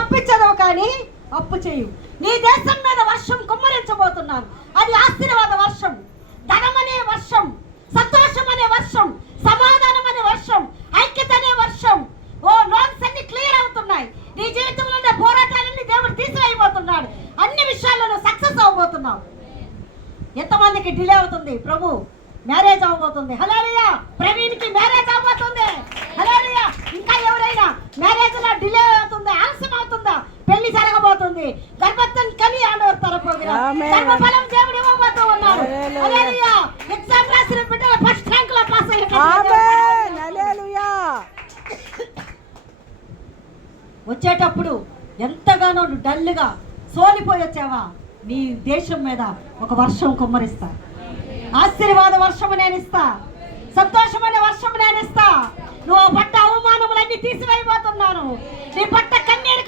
అప్పిచ్చదవు కానీ అప్పు చేయు. నీ దేశం మీద వర్షం కుమ్మరించబోతున్నాను. అది ఆశీర్వాద వర్షం, ధనమనే వర్షం, సంతోషం అనే వర్షం, సమాధానం అనే వర్షం, ఐక్యత అనే వర్షం. ఓ లోన్స్ అన్ని క్లియర్ అవుతున్నాయి. నీ జీవితంలో ఉండే పోరాటాలన్నీ దేవుడు తీసివేయబోతున్నాడు. అన్ని విషయాల్లో సక్సెస్ అవ్వబోతున్నావు. ఎంతమందికి డిలే అవుతుంది? ప్రభు మ్యారేజ్ అవ్వబోతుంది. హల్లెలూయా. ప్రవీణ్కి మ్యారేజ్ అవ్వబోతుంది. హల్లెలూయా. ఇంకా ఎవరైనా మ్యారేజ్ లో డిలే అవుతుందా, ఆలస్యం అవుతుందా? పెళ్లి జరగబోతుంది. గర్భత్వం కని ఆడవారు తరపుగా గర్భఫలం దేవుడు ఇవ్వబోతూ ఉన్నాడు. హల్లెలూయా. ఎగ్జామ్ రాసిన బిడ్డలు ఫస్ట్ ర్యాంక్ లో పాస్ అయ్యారు. ఆమేన్. హల్లెలూయా. వచ్చేటప్పుడు ఎంతగానో డల్గా సోలిపోయి వచ్చావా? నీ దేశం మీద ఒక వర్షం కుమ్మరిస్తా. ఆశీర్వాద వర్షము నేను ఇస్తా. సంతోషమైన వర్షము నేను ఇస్తా. నువ్వు పట్ట అవమానములన్నీ తీసివేయబోతున్నాను. నీ పట్ట కన్నీరు